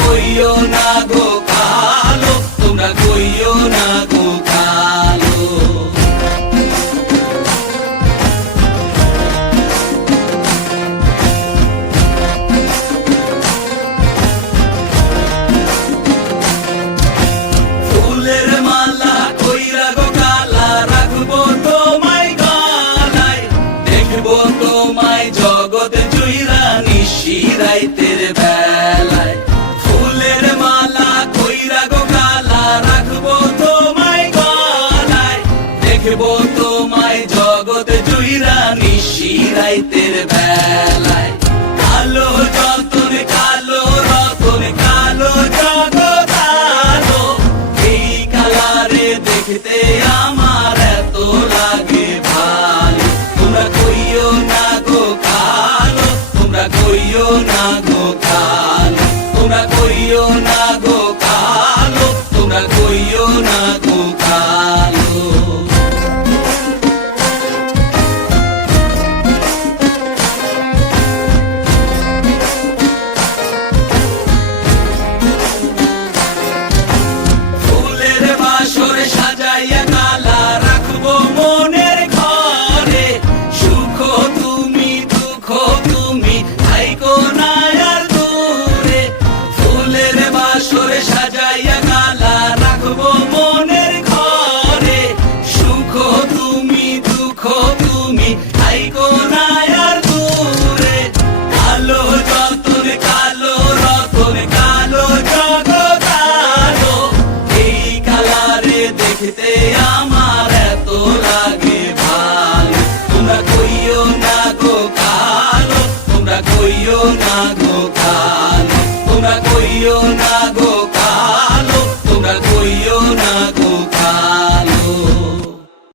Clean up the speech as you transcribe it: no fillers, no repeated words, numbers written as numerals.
কইও না গো কালো, তোমরা কইও না গো কালো। ফুলের মালা কইরা গো কালা, রাখবো তোমায় গলায়, দেখবো তোমায় জগৎ জুইরা নিশি রাইতের বেলায়। ফুলের মালা কইরা গো কালা, রাখবো তোমায় গলায়, দেখবো তোমায় জগৎ জুইরা নিশি রাইতের বেলায়। কালো যতন কালো রতন কালো জগৎ আলো, এই কালারে দেখতে আমার এত লাগে ভালো। তোমরা কইও না গো কালো, তোমরা কইও না গো কালো, তোমরা কইও না গো কালো, তোমরা কইও না গো কালো। ফুলের বাসর সাজাইয়া কালা, রাখবো মনের ঘরে, সুখ তুমি দুঃখ তুমি থাইকো না আর দূরে। ফুলের বাসর সাজাইয়া কালা, রাখবো মনের ঘরে, সুখ তুমি দুঃখ তুমি থাইকো না আর দূরে। কালো যতন কালো রতন কালো জগৎ আলো, এই কালারে দেখতে আমার এত লাগে ভালো। তোমরা কইও না গো কালো, তোমরা কইও না গো কালো, তোমরা কইও না